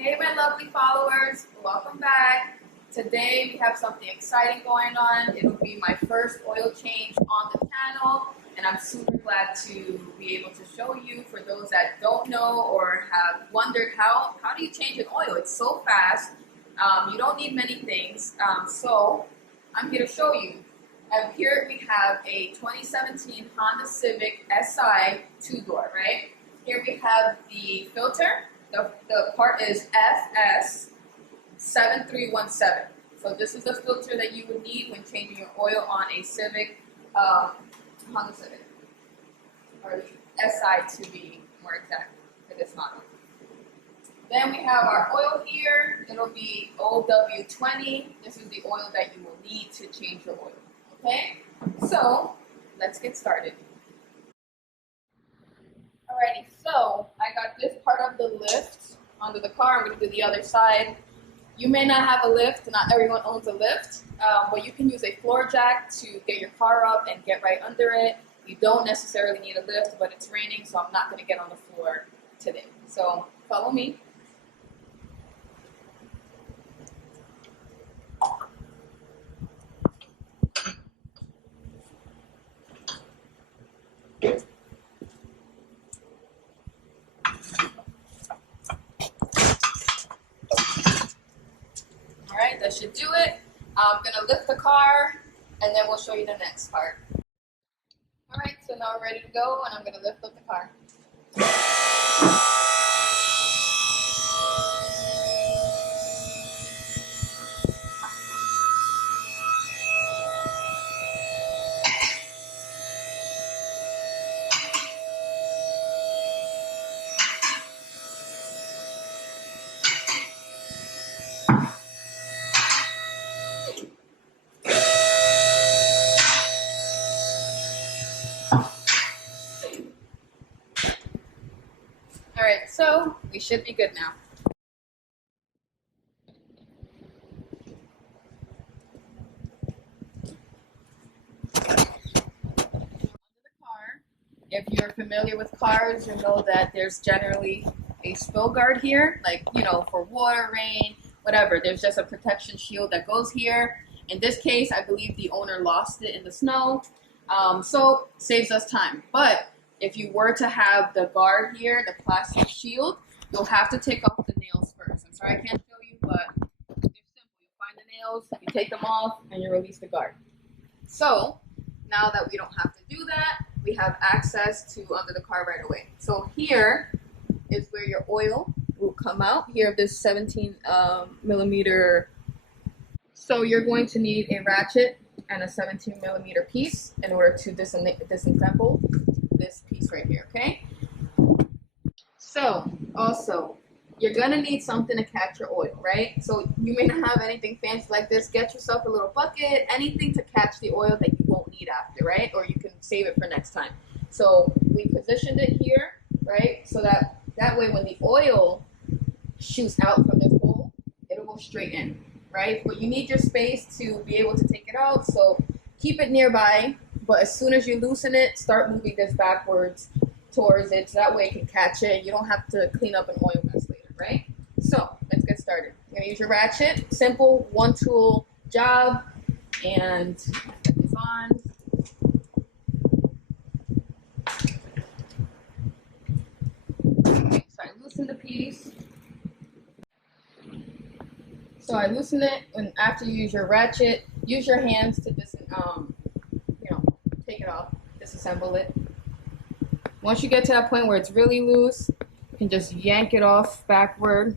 Hey my lovely followers, welcome back. Today we have something exciting going on. It'll be my first oil change on the channel and I'm super glad to be able to show you for those that don't know or have wondered how do you change an oil? It's so fast. You don't need many things. So I'm here to show you. And here we have a 2017 Honda Civic SI two-door, right? Here we have the filter. The part is FS7317. So this is the filter that you would need when changing your oil on a Civic, Honda Civic, or the SI to be more exact for this model. Then we have our oil here. It'll be OW20. This is the oil that you will need to change your oil. Okay, so let's get started. Alrighty, so I got this part of the lift under the car. I'm going to do the other side. You may not have a lift. Not everyone owns a lift, but you can use a floor jack to get your car up and get right under it. You don't necessarily need a lift, but it's raining, so I'm not going to get on the floor today. So follow me. Alright, that should do it. I'm going to lift the car, and then we'll show you the next part. Alright, so now we're ready to go, and I'm going to lift up the car. Alright, so we should be good now. If you're familiar with cars, you know that there's generally a spill guard here, like, you know, for water, rain, whatever. There's just a protection shield that goes here. In this case, I believe the owner lost it in the snow, so saves us time. But if you were to have the guard here, the plastic shield, you'll have to take off the nails first. I'm sorry I can't show you, but they're simple. You find the nails, you take them off, and you release the guard. So now that we don't have to do that, we have access to under the car right away. So here is where your oil will come out. Here, this 17 millimeter. So you're going to need a ratchet and a 17 millimeter piece in order to disassemble this piece right here, okay? So also, you're gonna need something to catch your oil, right? So you may not have anything fancy like this. Get yourself a little bucket, anything to catch the oil that you won't need after, right? Or you can save it for next time. So we positioned it here, right? So that way when the oil shoots out from this hole, it'll go straight in, right? But you need your space to be able to take it out. So keep it nearby, but as soon as you loosen it, start moving this backwards towards it, so that way it can catch it. You don't have to clean up an oil mess later, right? So let's get started. You're gonna use your ratchet, simple one tool job, and put this on. Okay, so I loosen the piece. So I loosen it, and after you use your ratchet, use your hands to take it off, disassemble it. Once you get to that point where it's really loose, you can just yank it off backward.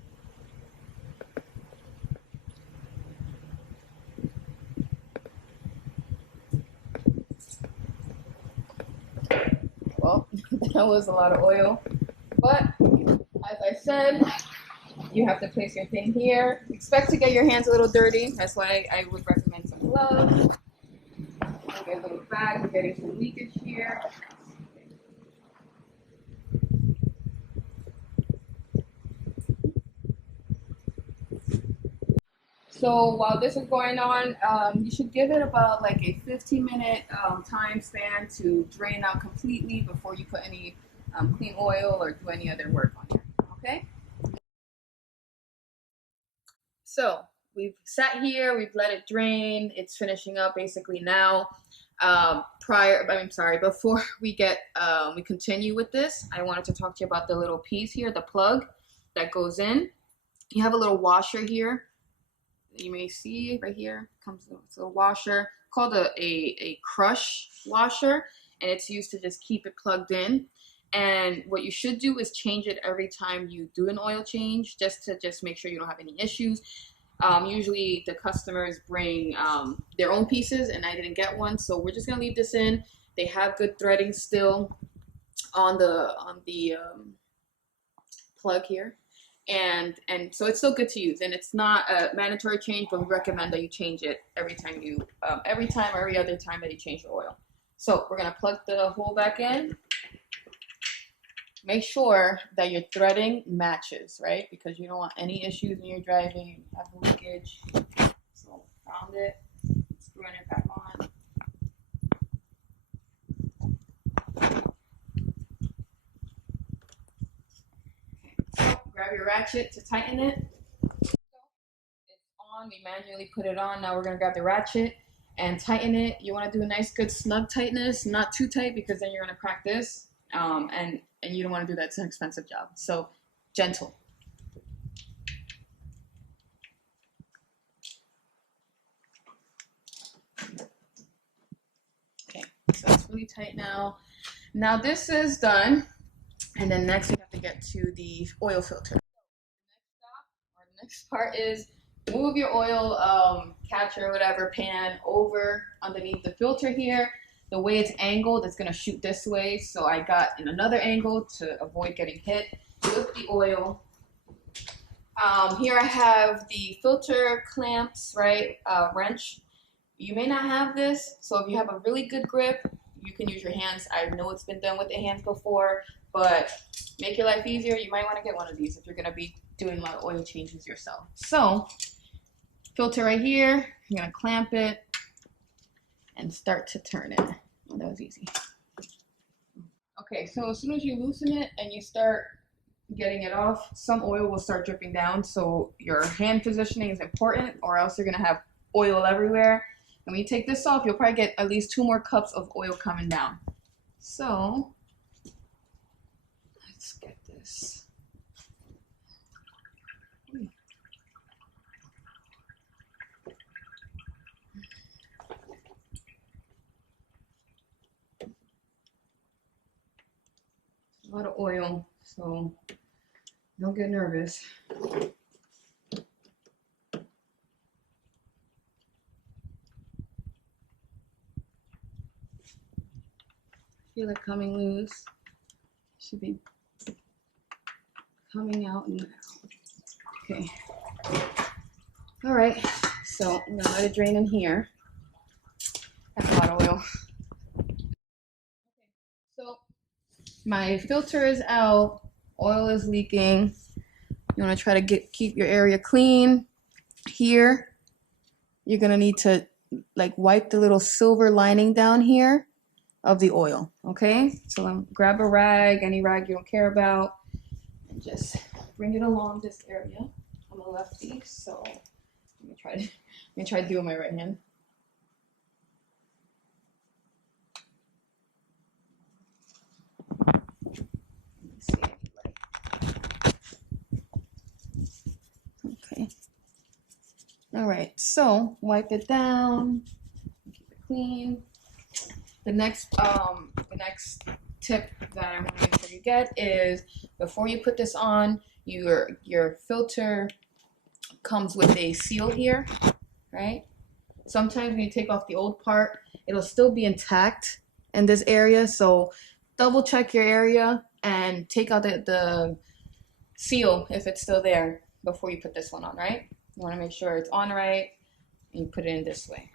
Well, that was a lot of oil. But, as I said, you have to place your thing here. Expect to get your hands a little dirty. That's why I would recommend some gloves. Get a little bag. We're getting some leakage here. So while this is going on, you should give it about like a 15-minute time span to drain out completely before you put any clean oil or do any other work on it. Okay? So we've sat here, we've let it drain. It's finishing up basically now. Before we continue with this, I wanted to talk to you about the little piece here, the plug that goes in. You have a little washer here. You may see right here comes a little washer called a crush washer, and it's used to just keep it plugged in. And what you should do is change it every time you do an oil change, just to make sure you don't have any issues. Usually the customers bring their own pieces, and I didn't get one, so we're just gonna leave this in. They have good threading still on the plug here, and so it's still good to use, and it's not a mandatory change, but we recommend that you change it every time or every other time that you change your oil. So we're gonna plug the hole back in. Make sure that your threading matches, right? Because you don't want any issues when you're driving, have leakage. So found it, screwing it back on. Okay, so grab your ratchet to tighten it. It's on, we manually put it on. Now we're gonna grab the ratchet and tighten it. You wanna do a nice good snug tightness, not too tight because then you're gonna crack this. And you don't want to do that. It's an expensive job. So gentle. Okay, so it's really tight now. Now this is done. And then next we have to get to the oil filter. The next part is move your oil catcher, whatever, pan over underneath the filter here. The way it's angled, it's gonna shoot this way. So I got in another angle to avoid getting hit with the oil. Here I have the filter clamps, right, wrench. You may not have this, so if you have a really good grip, you can use your hands. I know it's been done with the hands before, but make your life easier, you might wanna get one of these if you're gonna be doing a lot of oil changes yourself. So, filter right here, you're gonna clamp it and start to turn it. Oh, that was easy. Okay, so as soon as you loosen it and you start getting it off, some oil will start dripping down. So your hand positioning is important, or else you're gonna have oil everywhere. And when you take this off, you'll probably get at least 2 more cups of oil coming down. So let's get this. A lot of oil, so don't get nervous. Feel it coming loose. Should be coming out now. Okay. All right. So I'm gonna let it drain in here. That's a lot of oil. Okay. So my filter is out. Oil is leaking. You want to try to keep your area clean. Here, you're gonna need to like wipe the little silver lining down here of the oil. Okay. So grab a rag, any rag you don't care about, and just bring it along this area. I'm a lefty, so let me try to do it with my right hand. Okay. All right. So wipe it down. Keep it clean. The next tip that I want to make sure you get is before you put this on, your filter comes with a seal here, right? Sometimes when you take off the old part, it'll still be intact in this area. So double check your area and take out the seal if it's still there before you put this one on, right? You want to make sure it's on right, and you put it in this way.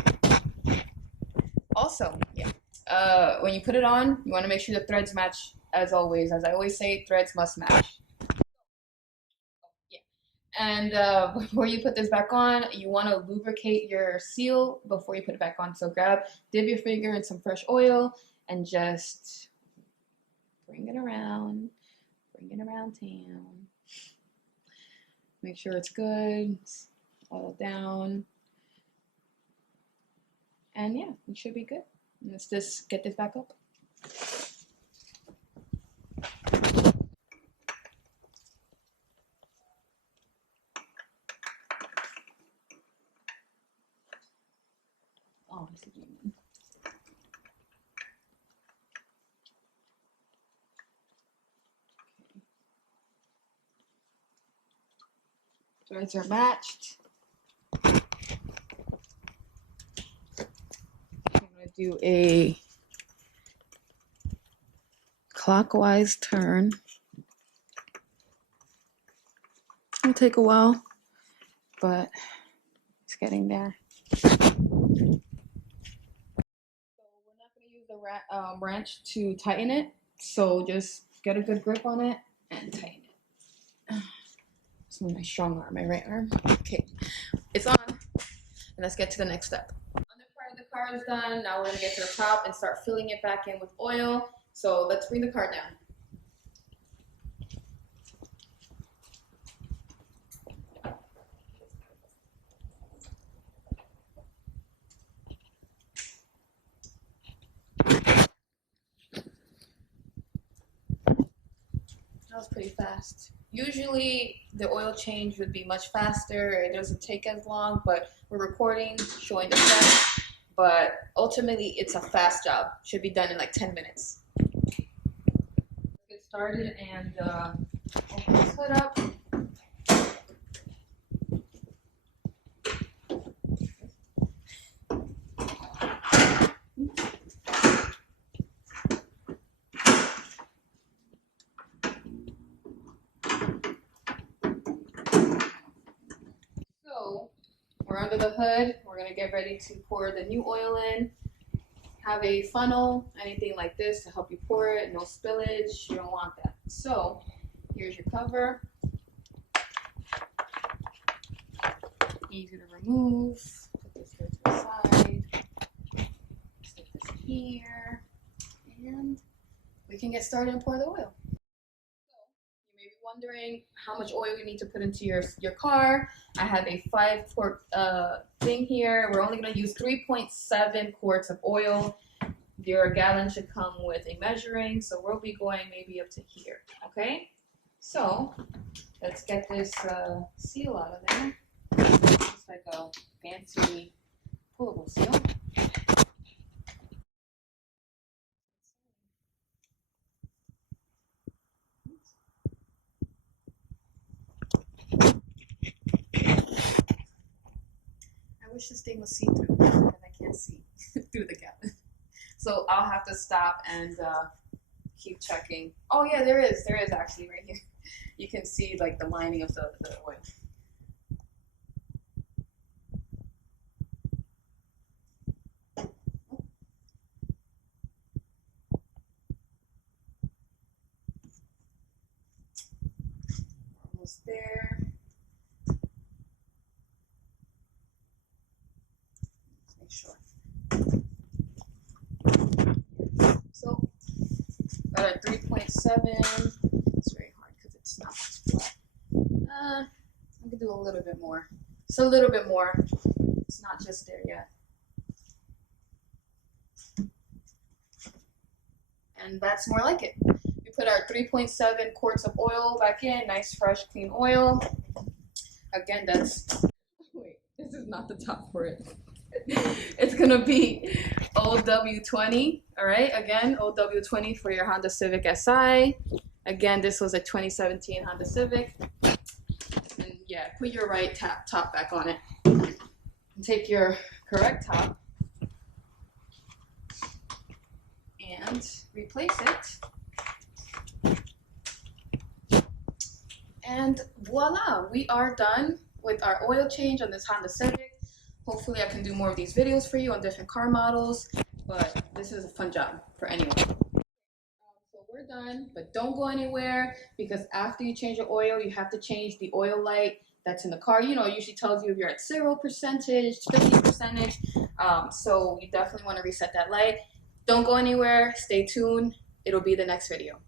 Also, when you put it on, you want to make sure the threads match as always. As I always say, threads must match. And before you put this back on, you want to lubricate your seal before you put it back on. So dip your finger in some fresh oil and just bring it around town. Make sure it's good. oil down. And yeah, it should be good. Let's just get this back up. Oh, I see what you mean. Threads are matched. I'm gonna do a clockwise turn. It'll take a while, but it's getting there. So we're not gonna use the wrench to tighten it. So just get a good grip on it and tighten it. It's my strong arm, my right arm. Okay, it's on. And let's get to the next step. Under part of the car is done. Now we're gonna get to the top and start filling it back in with oil. So let's bring the car down. That was pretty fast. Usually the oil change would be much faster. It doesn't take as long, but we're recording, showing the steps. But ultimately, it's a fast job. Should be done in like 10 minutes. Let's get started and open this hood up. So we're under the hood. We're gonna get ready to pour the new oil in. Have a funnel, anything like this to help you pour it, no spillage, you don't want that. So here's your cover. Easy to remove. Put this here to the side. Stick this here. And we can get started and pour the oil. You may be wondering how much oil you need to put into your car. I have a 5-quart thing here. We're only going to use 3.7 quarts of oil. Your gallon should come with a measuring, so we'll be going maybe up to here. Okay, so let's get this seal out of there. It's like a fancy pullable seal. I wish this thing was see-through, but I can't see through the gallon. So I'll have to stop and keep checking. Oh yeah, there is actually right here. You can see like the lining of the oil. Almost there. Make sure. So got a 3.7. It's very hard because it's not much flat. I could do a little bit more. It's a little bit more. It's not just there yet. And that's more like it. We put our 3.7 quarts of oil back in. Nice, fresh, clean oil. Again, that's... Wait, this is not the top for it. It's gonna be OW20, all right? Again, OW20 for your Honda Civic Si. Again, this was a 2017 Honda Civic. And yeah, put your right top back on it. And take your correct top and replace it. And voila, we are done with our oil change on this Honda Civic. Hopefully I can do more of these videos for you on different car models, but this is a fun job for anyone. So we're done, but don't go anywhere because after you change your oil, you have to change the oil light that's in the car. You know, it usually tells you if you're at 0%, 50%. So you definitely want to reset that light. Don't go anywhere. Stay tuned. It'll be the next video.